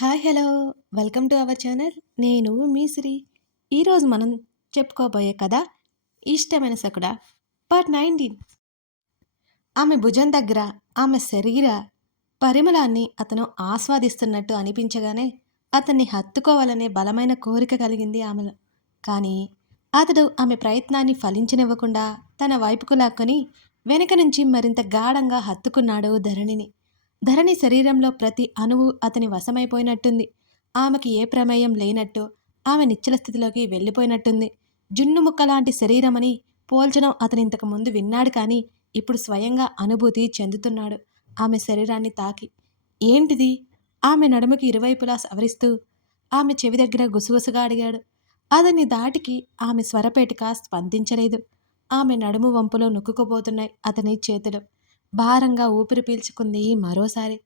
Hi hello welcome to our channel. నేను మీ శ్రీ ఈరోజు మనం చెప్పుకోబోయే కథ ఇష్టమైన సకుడ పార్ట్ నైన్టీన్ ఆమె భుజం దగ్గర ఆమె శరీర పరిమళాన్ని అతను ఆస్వాదిస్తున్నట్టు అనిపించగానే అతన్ని హత్తుకోవాలనే బలమైన కోరిక కలిగింది ఆమెలో కానీ అతడు ఆమె ప్రయత్నాన్ని ఫలించనివ్వకుండా తన వైపుకు లాక్కొని వెనక నుంచి మరింత గాఢంగా హత్తుకున్నాడు ధరణిని. ధరణి శరీరంలో ప్రతి అణువు అతని వశమైపోయినట్టుంది. ఆమెకి ఏ ప్రమేయం లేనట్టు ఆమె నిశ్చల స్థితిలోకి వెళ్ళిపోయినట్టుంది. జున్ను ముక్కలాంటి శరీరమని పోల్చడం అతని ఇంతకు ముందు విన్నాడు కానీ ఇప్పుడు స్వయంగా అనుభూతి చెందుతున్నాడు. ఆమె శరీరాన్ని తాకి. ఏంటిది? ఆమె నడుముకి ఇరువైపులా సవరిస్తూ ఆమె చెవి దగ్గర గుసగుసగా అడిగాడు. అతని దాటికి ఆమె స్వరపేటిక స్పందించలేదు. ఆమె నడుము వంపులో నొక్కుకుపోతున్నాయి అతని చేతులు. భారంగా ఊపిరి పీల్చుకుంది మరోసారి.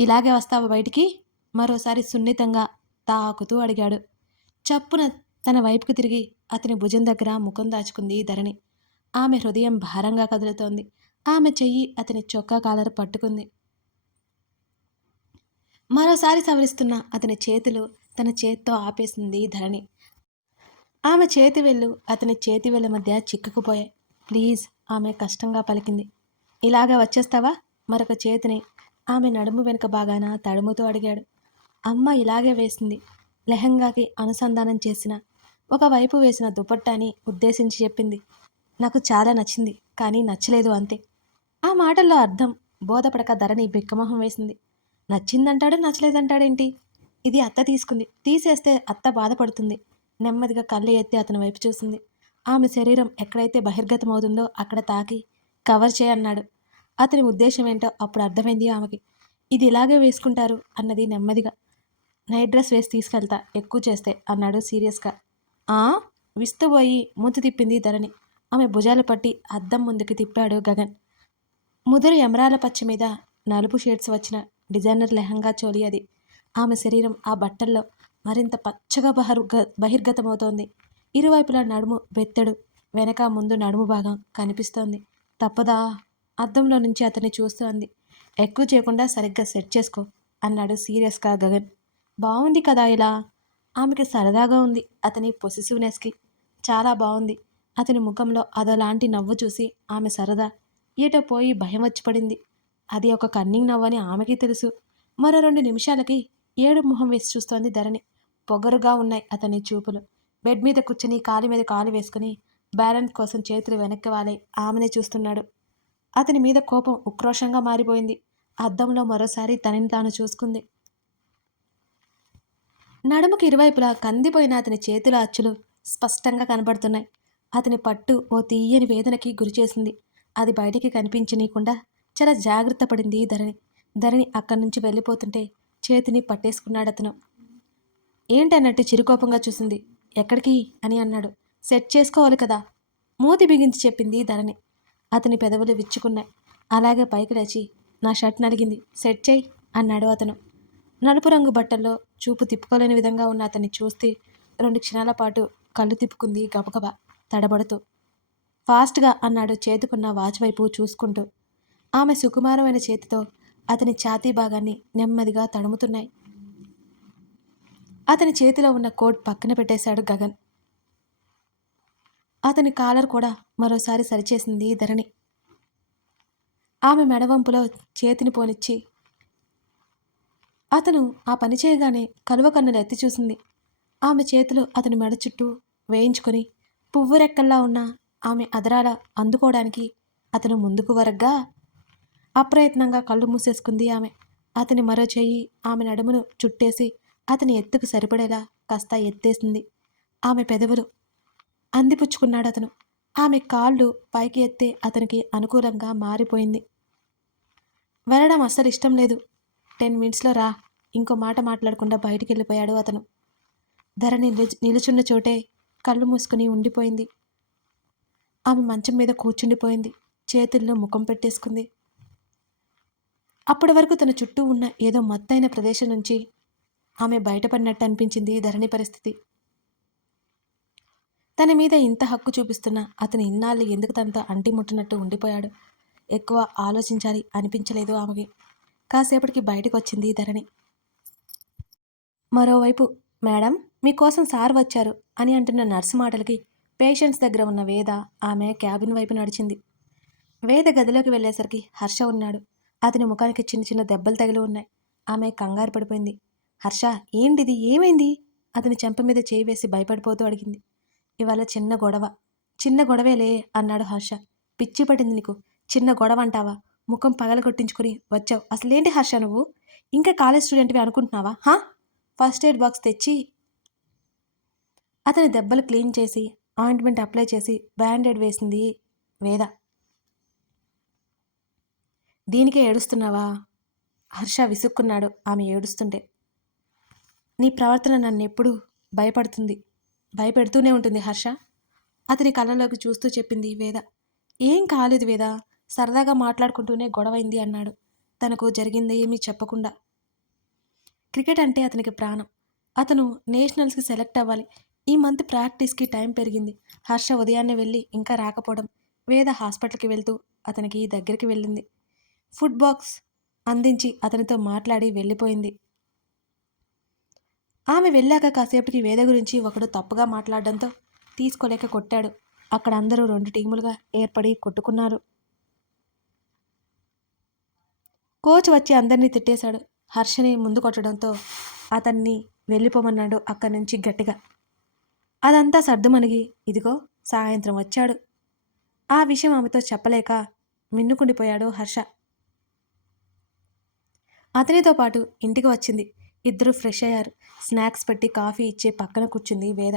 ఇలాగే వస్తావా బయటికి? మరోసారి సున్నితంగా తాకుతూ అడిగాడు. చప్పున తన వైపుకు తిరిగి అతని భుజం దగ్గర ముఖం దాచుకుంది ధరణి. ఆమె హృదయం భారంగా కదులుతోంది. ఆమె చెయ్యి అతని చొక్కా కాలర్ పట్టుకుంది. మరోసారి సవరిస్తున్న అతని చేతులు తన చేత్తో ఆపేసింది ధరణి. ఆమె చేతి వెళ్ళు అతని చేతి వెళ్ళ మధ్య చిక్కుకుపోయాయి. ప్లీజ్ ఆమె కష్టంగా పలికింది. ఇలాగా వచ్చేస్తావా? మరొక చేతిని. ఆమె నడుము వెనుక బాగాన తడుముతూ అడిగాడు. అమ్మ ఇలాగే వేసింది. లెహంగాకి అనుసంధానం చేసిన. ఒకవైపు వేసిన దుపట్టాని ఉద్దేశించి చెప్పింది. నాకు చాలా నచ్చింది కానీ నచ్చలేదు అంతే. ఆ మాటల్లో అర్థం. బోధపడక ధరని బిక్కమొహం వేసింది. నచ్చిందంటాడు నచ్చలేదంటాడేంటి? ఇది అత్త తీసుకుంది. తీసేస్తే అత్త బాధపడుతుంది. నెమ్మదిగా కళ్ళు ఎత్తి అతని వైపు చూసింది. ఆమె శరీరం ఎక్కడైతే బహిర్గతమవుతుందో అక్కడ తాకి కవర్ చేయన్నాడు అతని ఉద్దేశం ఏంటో అప్పుడు అర్థమైంది ఆమెకి. ఇది ఇలాగే వేసుకుంటారు అన్నది నెమ్మదిగా. నైట్ డ్రెస్ వేసి తీసుకెళ్తా ఎక్కువ చేస్తే అన్నాడు సీరియస్గా. ఆ? విస్తుపోయి మూతి తిప్పింది ధరణి. ఆమె భుజాలు పట్టి అద్దం ముందుకు తిప్పాడు గగన్. ముదురు ఎమరాల పచ్చి మీద నలుపు షేడ్స్ వచ్చిన డిజైనర్ లెహంగా చోలి అది. ఆమె శరీరం ఆ బట్టల్లో మరింత పచ్చగా బహర్గ బహిర్గతమవుతోంది. ఇరువైపులా నడుము బెత్తడు వెనక ముందు నడుము భాగం కనిపిస్తోంది. తప్పదా? అద్దంలో నుంచి అతన్ని చూస్తూ అంది ఎక్కువ చేయకుండా సరిగ్గా సెట్ చేసుకో అన్నాడు సీరియస్గా గగన్. బాగుంది కదా ఇలా? ఆమెకి సరదాగా ఉంది అతని పొసిసివ్నెస్కి చాలా బాగుంది అతని ముఖంలో అదోలాంటి నవ్వు చూసి ఆమె సరదా. ఏటో పోయి భయం వచ్చి పడింది. అది ఒక కన్నింగ్ నవ్వని అని ఆమెకి తెలుసు. మరో రెండు నిమిషాలకి ఏడు మొహం వేసి చూస్తోంది ధరణి. పొగరుగా ఉన్నాయి అతని చూపులు. బెడ్ మీద కూర్చొని కాలు మీద కాలు వేసుకుని బ్యారన్ కోసం చేతులు వెనక్కి వాలి ఆమెనే చూస్తున్నాడు. అతని మీద కోపం ఉక్రోషంగా మారిపోయింది. అద్దంలో మరోసారి తనని తాను చూసుకుంది. నడుముకి ఇరువైపులా కందిపోయిన అతని చేతుల అచ్చులు స్పష్టంగా కనబడుతున్నాయి. అతని పట్టు ఓ తీయని వేదనకి గురిచేసింది అది బయటికి కనిపించనీయకుండా చాలా జాగ్రత్త పడింది ధరణి. ధరణి అక్కడి నుంచి వెళ్ళిపోతుంటే చేతిని పట్టేసుకున్నాడు అతను ఏంటన్నట్టు చిరుకోపంగా చూసింది. ఎక్కడికి? అని అన్నాడు. సెట్ చేసుకోవాలి కదా. మూతి బిగించి చెప్పింది ధరణి. అతని పెదవులు విచ్చుకున్నాయి. అలాగే పైకి లేచి నా షర్ట్ నలిగింది. సెట్ చేయి అన్నాడు అతను. నలుపు రంగు బట్టల్లో చూపు తిప్పుకోలేని విధంగా ఉన్న అతన్ని చూస్తే రెండు క్షణాల పాటు కళ్ళు తిప్పుకుంది గబగబా తడబడుతూ. ఫాస్ట్గా అన్నాడు చేతుకున్న వాచ్ వైపు చూసుకుంటూ. ఆమె సుకుమారమైన చేతితో అతని ఛాతీ భాగాన్ని నెమ్మదిగా తడుముతున్నాయి. అతని చేతిలో ఉన్న కోట్ పక్కన పెట్టేశాడు గగన్. అతని కాలర్ కూడా మరోసారి సరిచేసింది ధరణి. ఆమె మెడవంపులో చేతిని పోనిచ్చి అతను ఆ పని చేయగానే కలువ కన్నులు ఎత్తి చూసింది. ఆమె చేతులు అతని మెడ చుట్టూ వేయించుకొని పువ్వు రెక్కల్లా ఉన్న ఆమె అదరాల అందుకోవడానికి అతను ముందుకు వరగ్గా అప్రయత్నంగా కళ్ళు మూసేసుకుంది ఆమె. అతని మరో చెయ్యి ఆమె నడుమును చుట్టేసి అతని ఎత్తుకు సరిపడేలా కాస్త ఎత్తేసింది. ఆమె పెదవులు అందిపుచ్చుకున్నాడు అతను. ఆమె కాళ్ళు పైకి ఎత్తే అతనికి అనుకూలంగా మారిపోయింది. వెళ్ళడం అస్సలు ఇష్టం లేదు. టెన్ మినిట్స్లో రా. ఇంకో మాట మాట్లాడకుండా బయటికి వెళ్ళిపోయాడు అతను. ధరణి నిలుచున్న చోటే కళ్ళు మూసుకుని ఉండిపోయింది. ఆమె మంచం మీద కూర్చుండిపోయింది. చేతుల్లో ముఖం పెట్టేసుకుంది. అప్పటి వరకు తన చుట్టూ ఉన్న ఏదో మత్తైన ప్రదేశం నుంచి ఆమె బయటపడినట్టు అనిపించింది ధరణి పరిస్థితి. తన మీద ఇంత హక్కు చూపిస్తున్న అతని ఇన్నాళ్ళు ఎందుకు తనతో అంటిముట్టినట్టు ఉండిపోయాడు? ఎక్కువ ఆలోచించాలి అనిపించలేదు ఆమెకి. కాసేపటికి బయటకు వచ్చింది ధరణి. మరోవైపు మేడం మీకోసం సార్ వచ్చారు అని అంటున్న నర్సు మాటలకి పేషెంట్స్ దగ్గర ఉన్న వేద ఆమె క్యాబిన్ వైపు నడిచింది. వేద గదిలోకి వెళ్ళేసరికి హర్ష ఉన్నాడు. అతని ముఖానికి చిన్న చిన్న దెబ్బలు తగిలి ఉన్నాయి. ఆమె కంగారు పడిపోయింది. హర్ష ఏంటిది? ఏమైంది? అతని చెంప మీద చేయి వేసి భయపడిపోతూ అడిగింది. ఇవాళ చిన్న గొడవ. చిన్న గొడవేలే అన్నాడు హర్ష. పిచ్చి పడింది నీకు. చిన్న గొడవ అంటావా ముఖం పగల కొట్టించుకుని వచ్చావు. అసలేంటి హర్ష నువ్వు? ఇంకా కాలేజ్ స్టూడెంట్వి అనుకుంటున్నావా? హా? ఫస్ట్ ఎయిడ్ బాక్స్ తెచ్చి అతని దెబ్బలు క్లీన్ చేసి ఆయింట్మెంట్ అప్లై చేసి బ్యాండెడ్ వేసింది వేద. దీనికే ఏడుస్తున్నావా? హర్ష విసుక్కున్నాడు ఆమె ఏడుస్తుంటే. నీ ప్రవర్తన నన్ను ఎప్పుడు భయపడుతుంది. భయపెడుతూనే ఉంటుంది హర్ష. అతని కళ్ళలోకి చూస్తూ చెప్పింది వేద. ఏం కాలేదు వేద. సరదాగా మాట్లాడుకుంటూనే గొడవైంది అన్నాడు. తనకు జరిగింది ఏమీ చెప్పకుండా. క్రికెట్ అంటే అతనికి ప్రాణం. అతను నేషనల్స్కి సెలెక్ట్ అవ్వాలి. ఈ మంత్ ప్రాక్టీస్కి టైం పెరిగింది. హర్ష ఉదయాన్నే వెళ్ళి ఇంకా రాకపోవడం వేద హాస్పిటల్కి వెళ్తూ అతనికి దగ్గరికి వెళ్ళింది. ఫుడ్ బాక్స్ అందించి అతనితో మాట్లాడి వెళ్ళిపోయింది. ఆమె వెళ్ళాక కాసేపటికి వేద గురించి ఒకడు తప్పుగా మాట్లాడడంతో తీసుకోలేక కొట్టాడు. అక్కడ అందరూ రెండు టీములుగా ఏర్పడి కొట్టుకున్నారు. కోచ్ వచ్చి అందరినీ తిట్టేశాడు. హర్షని ముందు కొట్టడంతో అతన్ని వెళ్ళిపోమన్నాడు అక్కడి నుంచి గట్టిగా. అదంతా సర్దుమణిగి ఇదిగో సాయంత్రం వచ్చాడు. ఆ విషయం ఆమెతో చెప్పలేక మిన్నుకుండిపోయాడు హర్ష. అతనితో పాటు ఇంటికి వచ్చింది. ఇద్దరు ఫ్రెష్ అయ్యారు. స్నాక్స్ పెట్టి కాఫీ ఇచ్చి పక్కన కూర్చుంది వేద.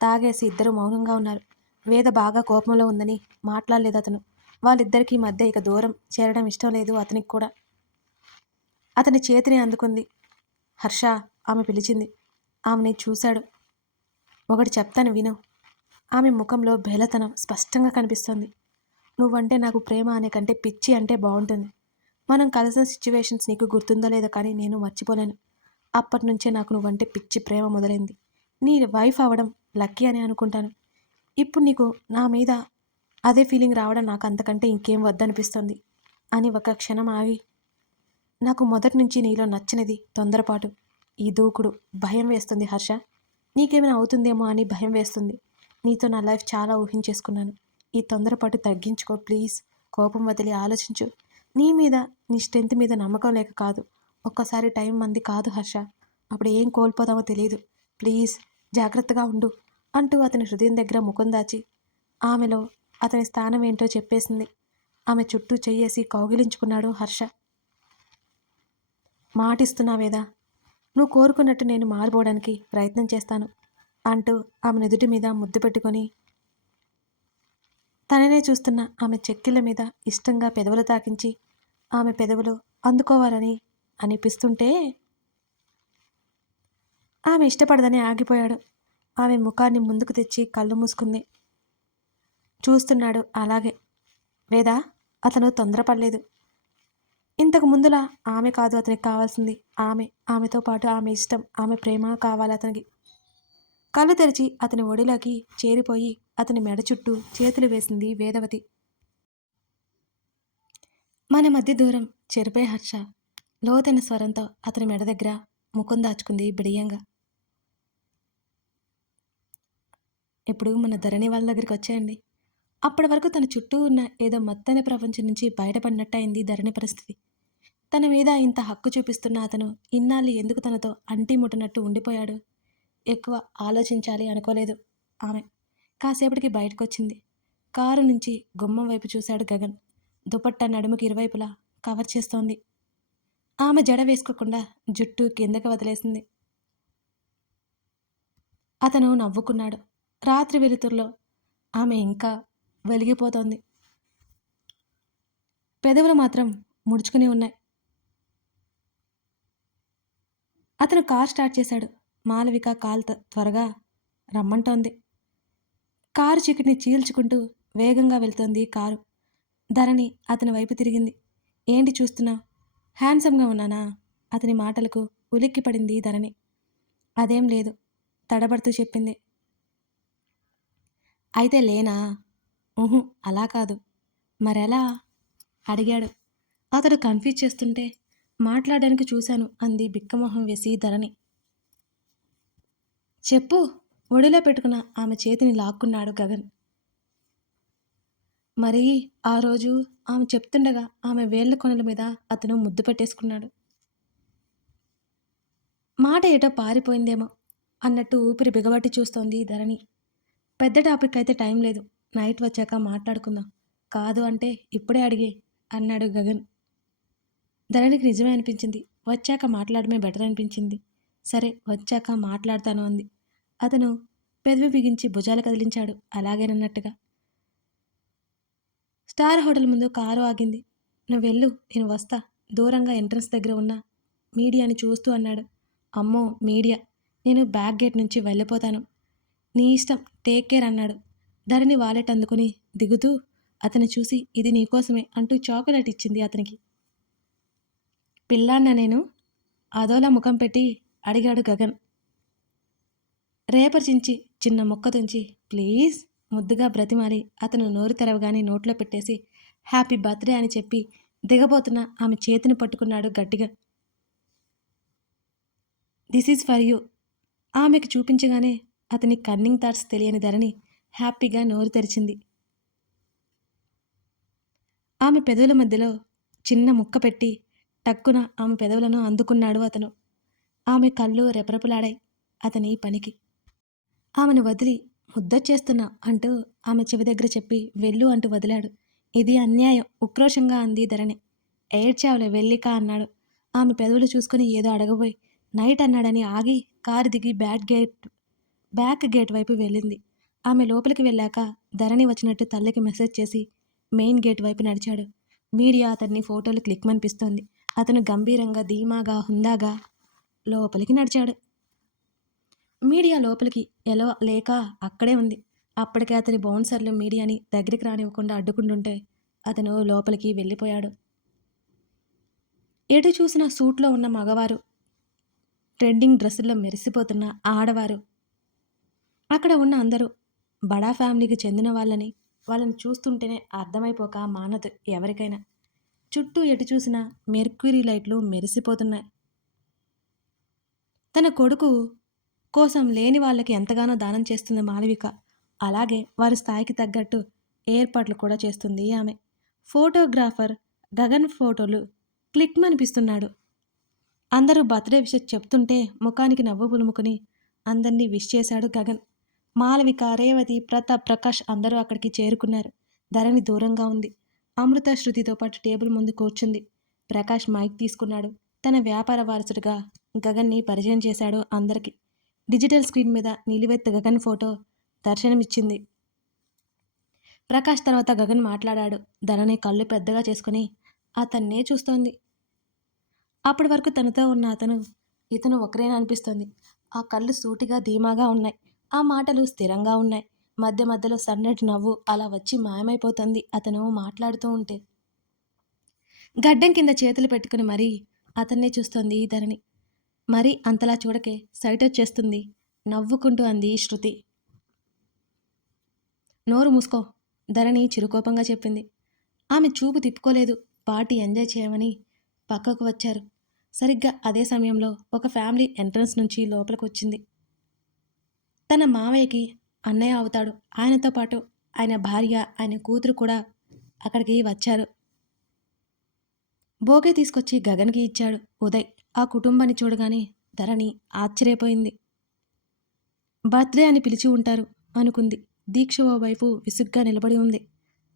తాగేసి ఇద్దరు మౌనంగా ఉన్నారు. వేద బాగా కోపంలో ఉందని మాట్లాడలేదు అతను. వాళ్ళిద్దరికీ మధ్య ఇక దూరం చేరడం ఇష్టం లేదు అతనికి కూడా. అతని చేతిని అందుకుంది. హర్ష ఆమె పిలిచింది. ఆమెని చూశాడు. ఒకటి చెప్తాను విను. ఆమె ముఖంలో బేలతనం స్పష్టంగా కనిపిస్తోంది. నువ్వంటే నాకు ప్రేమ అనే కంటే పిచ్చి అంటే బాగుంటుంది. మనం కలిసిన సిచ్యువేషన్స్ నీకు గుర్తుందో లేదో కానీ నేను మర్చిపోలేను. అప్పటి నుంచే నాకు నువ్వంటే పిచ్చి ప్రేమ మొదలైంది. నీ వైఫ్ అవడం లక్కీ అని అనుకుంటాను. ఇప్పుడు నీకు నా మీద అదే ఫీలింగ్ రావడం నాకు అంతకంటే ఇంకేం వద్దనిపిస్తుంది? అని ఒక క్షణం ఆగి నాకు మొదటి నుంచి నీలో నచ్చినది తొందరపాటు. ఈ దూకుడు భయం వేస్తుంది హర్ష. నీకేమైనా అవుతుందేమో అని భయం వేస్తుంది. నీతో నా లైఫ్ చాలా ఊహించేసుకున్నాను. ఈ తొందరపాటు తగ్గించుకో ప్లీజ్. కోపం వదిలి ఆలోచించు. నీ మీద నీ స్ట్రెంత్ మీద నమ్మకం లేక కాదు. ఒక్కసారి టైం మంది కాదు హర్ష. అప్పుడు ఏం కోల్పోతామో తెలియదు ప్లీజ్ జాగ్రత్తగా ఉండు అంటూ అతని హృదయం దగ్గర ముఖం దాచి ఆమెలో అతని స్థానం ఏంటో చెప్పేసింది. ఆమె చుట్టూ చెయ్యేసి కౌగిలించుకున్నాడు హర్ష. మాటిస్తున్నావేదా నువ్వు కోరుకున్నట్టు నేను మారిపోవడానికి ప్రయత్నం చేస్తాను అంటూ ఆమె నుదుటి మీద ముద్దు పెట్టుకొని తననే చూస్తున్న ఆమె చెక్కిళ్ళ మీద ఇష్టంగా పెదవులు తాకించి ఆమె పెదవులు అందుకోవాలని అనిపిస్తుంటే ఆమె ఇష్టపడదని ఆగిపోయాడు. ఆమె ముఖాన్ని ముందుకు తెచ్చి కళ్ళు మూసుకుంది. చూస్తున్నాడు అలాగే. వేదా అతను తొందరపడలేదు. ఇంతకు ముందులా ఆమె కాదు అతనికి కావాల్సింది ఆమె. ఆమెతో పాటు ఆమె ఇష్టం ఆమె ప్రేమ కావాలి అతనికి. కళ్ళు తెరిచి అతని ఒడిలోకి చేరిపోయి అతని మెడ చుట్టూ చేతులు వేసింది వేదవతి. మన మధ్య దూరం చెరిపే హర్ష. లోతైన స్వరంతో అతని మెడ దగ్గర ముఖం దాచుకుంది బిడియంగా. ఇప్పుడు మన ధరణి వాళ్ళ దగ్గరికి వచ్చేయండి. అప్పటి వరకు తన చుట్టూ ఉన్న ఏదో మత్తైన ప్రపంచం నుంచి బయటపడినట్టయింది ధరణి పరిస్థితి. తన మీద ఇంత హక్కు చూపిస్తున్న అతను ఇన్నాళ్ళు ఎందుకు తనతో అంటి ముట్టనట్టు ఉండిపోయాడు? ఎక్కువ ఆలోచించాలి అనుకోలేదు ఆమె. కాసేపటికి బయటకొచ్చింది. కారు నుంచి గుమ్మం వైపు చూశాడు గగన్. దుపట్టా నడుముకి ఇరువైపులా కవర్ చేస్తోంది. ఆమె జడ వేసుకోకుండా జుట్టు కిందకి వదిలేసింది. అతను నవ్వుకున్నాడు. రాత్రి వెలుతురులో ఆమె ఇంకా వెలిగిపోతోంది. పెదవులు మాత్రం ముడుచుకుని ఉన్నాయి. అతను కార్ స్టార్ట్ చేశాడు. మాలవిక కాల్ త్వరగా రమ్మంటోంది. కారు చీకటిని చీల్చుకుంటూ వేగంగా వెళ్తోంది కారు. ధరణి అతని వైపు తిరిగింది. ఏంటి చూస్తున్నావు? హ్యాండ్సమ్గా ఉన్నానా? అతని మాటలకు ఉలిక్కి పడింది ధరణి. అదేం లేదు తడబడుతూ చెప్పింది. అయితే లేనా? ఊహు అలా కాదు. మరెలా? అడిగాడు. అతడు కన్ఫ్యూజ్ చేస్తుంటే మాట్లాడడానికి చూశాను అంది బిక్కమొహం వేసి ధరణి. చెప్పు ఒడిలో పెట్టుకున్న ఆమె చేతిని లాక్కున్నాడు గగన్. మరి ఆ రోజు ఆమె చెప్తుండగా ఆమె వేళ్ళ కొనల మీద అతను ముద్దు పెట్టేసుకున్నాడు. మాట ఏటో పారిపోయిందేమో అన్నట్టు ఊపిరి బిగబట్టి చూస్తోంది ధరణి. పెద్ద టాపిక్ అయితే టైం లేదు. నైట్ వచ్చాక మాట్లాడుకుందాం. కాదు అంటే ఇప్పుడే అడిగే అన్నాడు గగన్. ధరణికి నిజమే అనిపించింది. వచ్చాక మాట్లాడమే బెటర్ అనిపించింది. సరే వచ్చాక మాట్లాడతాను అంది. అతను పెదవి బిగించి భుజాలు కదిలించాడు. అలాగేనన్నట్టుగా స్టార్ హోటల్ ముందు కారు ఆగింది. నువ్వు వెళ్ళు నేను వస్తా. దూరంగా ఎంట్రన్స్ దగ్గర ఉన్న మీడియాని చూస్తూ అన్నాడు. అమ్మో మీడియా. నేను బ్యాక్ గేట్ నుంచి వెళ్ళిపోతాను. నీ ఇష్టం టేక్ కేర్ అన్నాడు. ధరణి వాలెట్ అందుకుని దిగుతూ అతను చూసి ఇది నీకోసమే అంటూ చాక్లెట్ ఇచ్చింది అతనికి. పిల్లాన్న నేను? అదోలా ముఖం పెట్టి అడిగాడు గగన్. రేపర్చించి చిన్న మొక్క తుంచి ప్లీజ్. ముద్దుగా బ్రతిమాలి. అతను నోరు తెరవగానే నోట్లో పెట్టేసి హ్యాపీ బర్త్డే అని చెప్పి దిగబోతున్న ఆమె చేతిని పట్టుకున్నాడు గట్టిగా. This is for you. ఆమెకు చూపించగానే అతని కన్నింగ్ థాట్స్ తెలియని ధరని హ్యాపీగా నోరు తెరిచింది. ఆమె పెదవుల మధ్యలో చిన్న ముక్క పెట్టి టక్కున ఆమె పెదవులను అందుకున్నాడు అతను. ఆమె కళ్ళు రెపరెపలాడాయి అతని పనికి. ఆమెను వదిలి ముద్దొచ్చేస్తున్నా అంటూ ఆమె చెవి దగ్గర చెప్పి వెళ్ళు అంటూ వదిలాడు. ఇది అన్యాయం. ఉక్రోషంగా అంది ధరణి. ఏడ్చావులే వెళ్ళికా అన్నాడు. ఆమె పెదవులు చూసుకుని ఏదో అడగబోయి నైట్ అన్నాడని ఆగి కారు దిగి బ్యాట్ గేట్ బ్యాక్ గేట్ వైపు వెళ్ళింది. ఆమె లోపలికి వెళ్ళాక ధరణి వచ్చినట్టు తల్లికి మెసేజ్ చేసి మెయిన్ గేట్ వైపు నడిచాడు. మీడియా అతన్ని ఫోటోలు క్లిక్ అనిపిస్తోంది అతను గంభీరంగా ధీమాగా హుందాగా లోపలికి నడిచాడు. మీడియా లోపలికి ఎలా లేక అక్కడే ఉంది. అప్పటికే అతని బౌన్సర్లు మీడియాని దగ్గరికి రానివ్వకుండా అడ్డుకుంటుంటే అతను లోపలికి వెళ్ళిపోయాడు. ఎటు చూసిన సూట్లో ఉన్న మగవారు ట్రెండింగ్ డ్రెస్సుల్లో మెరిసిపోతున్న ఆడవారు అక్కడ ఉన్న అందరూ బడా ఫ్యామిలీకి చెందిన వాళ్ళని వాళ్ళని చూస్తుంటేనే అర్థమైపోక మానదు ఎవరికైనా. చుట్టూ ఎటు చూసినా మెర్క్యూరీ లైట్లు మెరిసిపోతున్నాయి. తన కొడుకు కోసం లేని వాళ్ళకి ఎంతగానో దానం చేస్తుంది మాలవిక అలాగే వారి స్థాయికి తగ్గట్టు ఏర్పాట్లు కూడా చేస్తుంది ఆమె. ఫోటోగ్రాఫర్ గగన్ ఫోటోలు క్లిక్ అనిపిస్తున్నాడు అందరూ బర్త్డే విషయం చెప్తుంటే ముఖానికి నవ్వు పులుముకుని అందరినీ విష్ చేశాడు గగన్. మాలవిక రేవతి ప్రతాప్ ప్రకాష్ అందరూ అక్కడికి చేరుకున్నారు. ధరణి దూరంగా ఉంది. అమృత శృతితో పాటు టేబుల్ ముందు కూర్చుంది. ప్రకాష్ మైక్ తీసుకున్నాడు. తన వ్యాపార వారసుడిగా గగన్ని పరిచయం చేశాడు అందరికీ. డిజిటల్ స్క్రీన్ మీద నిలివెత్త గగన్ ఫోటో దర్శనమిచ్చింది. ప్రకాష్ తర్వాత గగన్ మాట్లాడాడు. ధనని కళ్ళు పెద్దగా చేసుకుని అతన్నే చూస్తోంది. అప్పటి వరకు తనతో ఉన్న అతను ఇతను ఒకరేనా అనిపిస్తోంది. ఆ కళ్ళు సూటిగా ధీమాగా ఉన్నాయి. ఆ మాటలు స్థిరంగా ఉన్నాయి. మధ్య మధ్యలో సన్నటి నవ్వు అలా వచ్చి మాయమైపోతుంది అతను మాట్లాడుతూ ఉంటే. గడ్డం కింద చేతులు పెట్టుకుని మరీ అతన్నే చూస్తోంది ధరణి. మరి అంతలా చూడకే సైట్ వచ్చేస్తుంది నవ్వుకుంటూ అంది శృతి. నోరు మూసుకో ధరణి చిరుకోపంగా చెప్పింది. ఆమె చూపు తిప్పుకోలేదు. పార్టీ ఎంజాయ్ చేయమని పక్కకు వచ్చారు. సరిగ్గా అదే సమయంలో ఒక ఫ్యామిలీ ఎంట్రన్స్ నుంచి లోపలికి వచ్చింది తన మావయ్యకి అన్నయ్య అవుతాడు. ఆయనతో పాటు ఆయన భార్య ఆయన కూతురు కూడా అక్కడికి వచ్చారు. బోగే తీసుకొచ్చి గగన్కి ఇచ్చాడు ఉదయ్. ఆ కుటుంబాన్ని చూడగానే ధరణి ఆశ్చర్యపోయింది. బర్త్డే అని పిలిచి ఉంటారు అనుకుంది. దీక్ష ఓ వైపు విసుగ్గా నిలబడి ఉంది.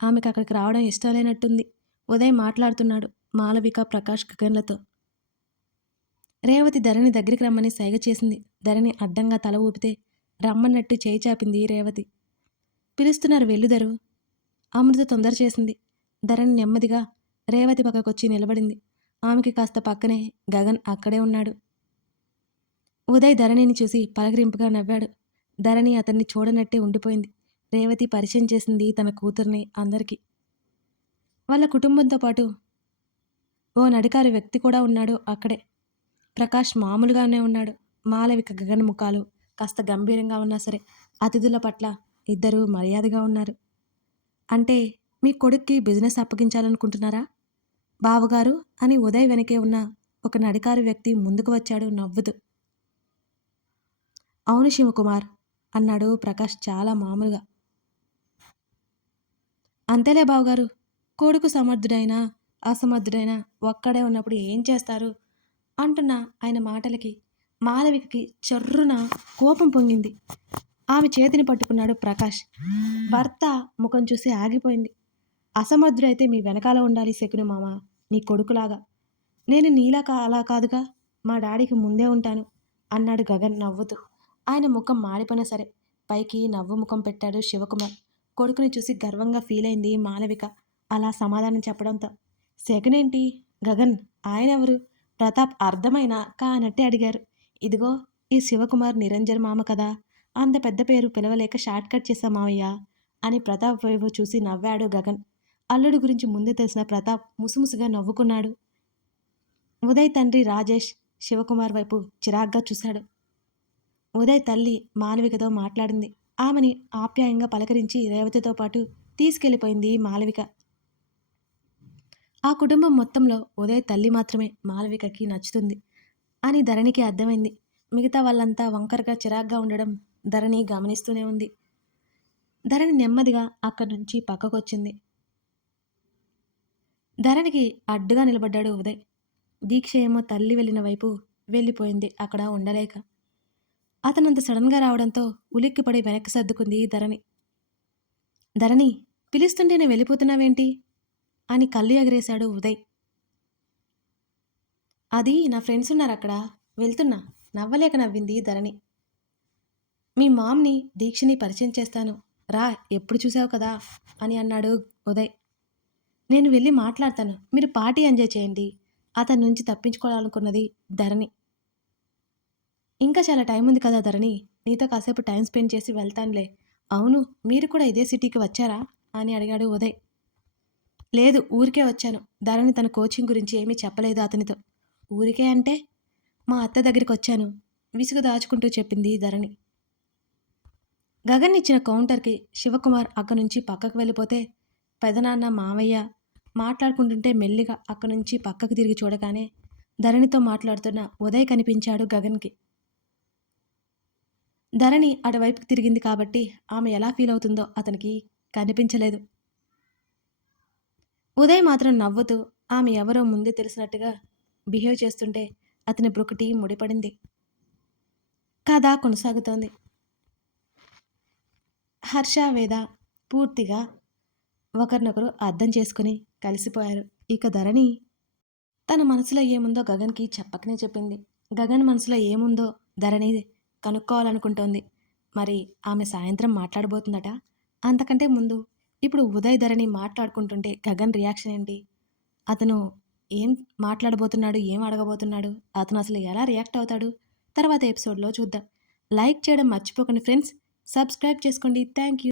ఆమెకు అక్కడికి రావడం ఇష్టాలేనట్టుంది ఉదయం ఉదయ్ మాట్లాడుతున్నాడు మాలవిక ప్రకాష్ గగన్లతో. రేవతి ధరణి దగ్గరికి రమ్మని సైగ చేసింది. ధరణి అడ్డంగా తల ఊపితే రమ్మన్నట్టు చేయి చాపింది రేవతి. పిలుస్తున్నారు వెళ్ళుదరు అమృత తొందర చేసింది. ధరణి నెమ్మదిగా రేవతి పక్కకొచ్చి నిలబడింది. ఆమెకి కాస్త పక్కనే గగన్ అక్కడే ఉన్నాడు. ఉదయ్ ధరణిని చూసి పలకరింపుగా నవ్వాడు. ధరణి అతన్ని చూడనట్టే ఉండిపోయింది. రేవతి పరిచయం చేసింది తన కూతుర్ని అందరికీ. వాళ్ళ కుటుంబంతో పాటు ఓ నడికారు వ్యక్తి కూడా ఉన్నాడు అక్కడే. ప్రకాష్ మామూలుగానే ఉన్నాడు. మాలవిక గగన్ ముఖాలు కాస్త గంభీరంగా ఉన్నా సరే అతిథుల పట్ల ఇద్దరూ మర్యాదగా ఉన్నారు. అంటే మీ కొడుక్కి బిజినెస్ అప్పగించాలనుకుంటున్నారా? బావగారు అని ఉదయ్ వెనకే ఉన్న ఒక నడికారు వ్యక్తి ముందుకు వచ్చాడు నవ్వుతూ. అవును శివకుమార్ అన్నాడు ప్రకాష్ చాలా మామూలుగా. అంతేలే బావగారు కొడుకు సమర్థుడైనా అసమర్థుడైనా ఒక్కడే ఉన్నప్పుడు ఏం చేస్తారు? అంటున్న ఆయన మాటలకి మాలవికకి చర్రున కోపం పొంగింది. ఆమె చేతిని పట్టుకున్నాడు ప్రకాష్. భర్త ముఖం చూసి ఆగిపోయింది. అసమర్థుడైతే మీ వెనకాల ఉండాలి శకుని మామ నీ కొడుకులాగా. నేను నీలా కా అలా కాదుగా మా డాడీకి ముందే ఉంటాను అన్నాడు గగన్ నవ్వుతూ. ఆయన ముఖం మాడిపోయినా సరే పైకి నవ్వు ముఖం పెట్టాడు శివకుమార్. కొడుకుని చూసి గర్వంగా ఫీల్ అయింది మాలవిక. అలా సమాధానం చెప్పడంతో. శకునేంటి? గగన్ ఆయన ఎవరు? ప్రతాప్ అర్థమైనా కానట్టే అడిగారు. ఇదిగో ఈ శివకుమార్ నిరంజన్ మామ కదా. అంత పెద్ద పేరు పిలవలేక షార్ట్ కట్ చేశా మావయ్య అని ప్రతాప్ వైపు చూసి నవ్వాడు గగన్. అల్లుడు గురించి ముందే తెలిసిన ప్రతాప్ ముసుముసుగా నవ్వుకున్నాడు. ఉదయ్ తండ్రి రాజేష్ శివకుమార్ వైపు చిరాగ్గా చూశాడు. ఉదయ్ తల్లి మాలవికతో మాట్లాడింది. ఆమెని ఆప్యాయంగా పలకరించి రేవతితో పాటు తీసుకెళ్ళిపోయింది మాలవిక. ఆ కుటుంబం మొత్తంలో ఉదయ్ తల్లి మాత్రమే మాలవికకి నచ్చుతుంది అని ధరణికి అర్థమైంది. మిగతా వాళ్ళంతా వంకరగా చిరాగ్గా ఉండడం ధరణి గమనిస్తూనే ఉంది. ధరణి నెమ్మదిగా అక్కడి నుంచి పక్కకొచ్చింది. ధరణికి అడ్డుగా నిలబడ్డాడు ఉదయ్. దీక్ష ఏమో తల్లి వెళ్ళిన వైపు వెళ్ళిపోయింది అక్కడ ఉండలేక. అతనంత సడన్గా రావడంతో ఉలిక్కిపడి వెనక్కి సర్దుకుంది ధరణి. ధరణి పిలుస్తుంటేనే వెళ్ళిపోతున్నావేంటి? అని కళ్ళు ఎగరేశాడు ఉదయ్. అది నా ఫ్రెండ్స్ ఉన్నారు అక్కడ. వెళ్తున్నా. నవ్వలేక నవ్వింది ధరణి. మీ మామ్ని దీక్షని పరిచయం చేస్తాను. రా ఎప్పుడు చూసావు కదా అని అన్నాడు ఉదయ్. నేను వెళ్ళి మాట్లాడతాను. మీరు పార్టీ ఎంజాయ్ చేయండి. అతని నుంచి తప్పించుకోవాలనుకున్నది ధరణి. ఇంకా చాలా టైం ఉంది కదా ధరణి. నీతో కాసేపు టైం స్పెండ్ చేసి వెళ్తానులే. అవును మీరు కూడా ఇదే సిటీకి వచ్చారా? అని అడిగాడు ఉదయ్. లేదు ఊరికే వచ్చాను. ధరణి తన కోచింగ్ గురించి ఏమీ చెప్పలేదు అతనితో. ఊరికే అంటే? మా అత్త దగ్గరికి వచ్చాను. విసుగు దాచుకుంటూ చెప్పింది ధరణి. గగన్ ఇచ్చిన కౌంటర్కి శివకుమార్ అక్కడి నుంచి పక్కకు వెళ్ళిపోతే పెదనాన్న మావయ్య మాట్లాడుకుంటుంటే మెల్లిగా అక్కడి నుంచి పక్కకు తిరిగి చూడగానే ధరణితో మాట్లాడుతున్న ఉదయ్ కనిపించాడు గగన్కి. ధరణి అటువైపుకి తిరిగింది కాబట్టి ఆమె ఎలా ఫీల్ అవుతుందో అతనికి కనిపించలేదు. ఉదయ్ మాత్రం నవ్వుతూ ఆమె ఎవరో ముందే తెలిసినట్టుగా బిహేవ్ చేస్తుంటే అతని బ్రొకటి ముడిపడింది. కథ కొనసాగుతోంది. హర్ష వేద పూర్తిగా ఒకరినొకరు అర్థం చేసుకుని కలిసిపోయారు. ఇక ధరణి తన మనసులో ఏముందో గగన్కి చెప్పకనే చెప్పింది. గగన్ మనసులో ఏముందో ధరణి కనుక్కోవాలనుకుంటోంది. మరి ఆమె సాయంత్రం మాట్లాడబోతుందట? అంతకంటే ముందు ఇప్పుడు ఉదయ్ ధరణి మాట్లాడుకుంటుంటే గగన్ రియాక్షన్ ఏంటి? అతను ఏం మాట్లాడబోతున్నాడు? ఏం అడగబోతున్నాడు? అతను అసలు ఎలా రియాక్ట్ అవుతాడు? తర్వాత ఎపిసోడ్లో చూద్దాం. లైక్ చేయడం మర్చిపోకండి ఫ్రెండ్స్. సబ్స్క్రైబ్ చేసుకోండి. Thank you.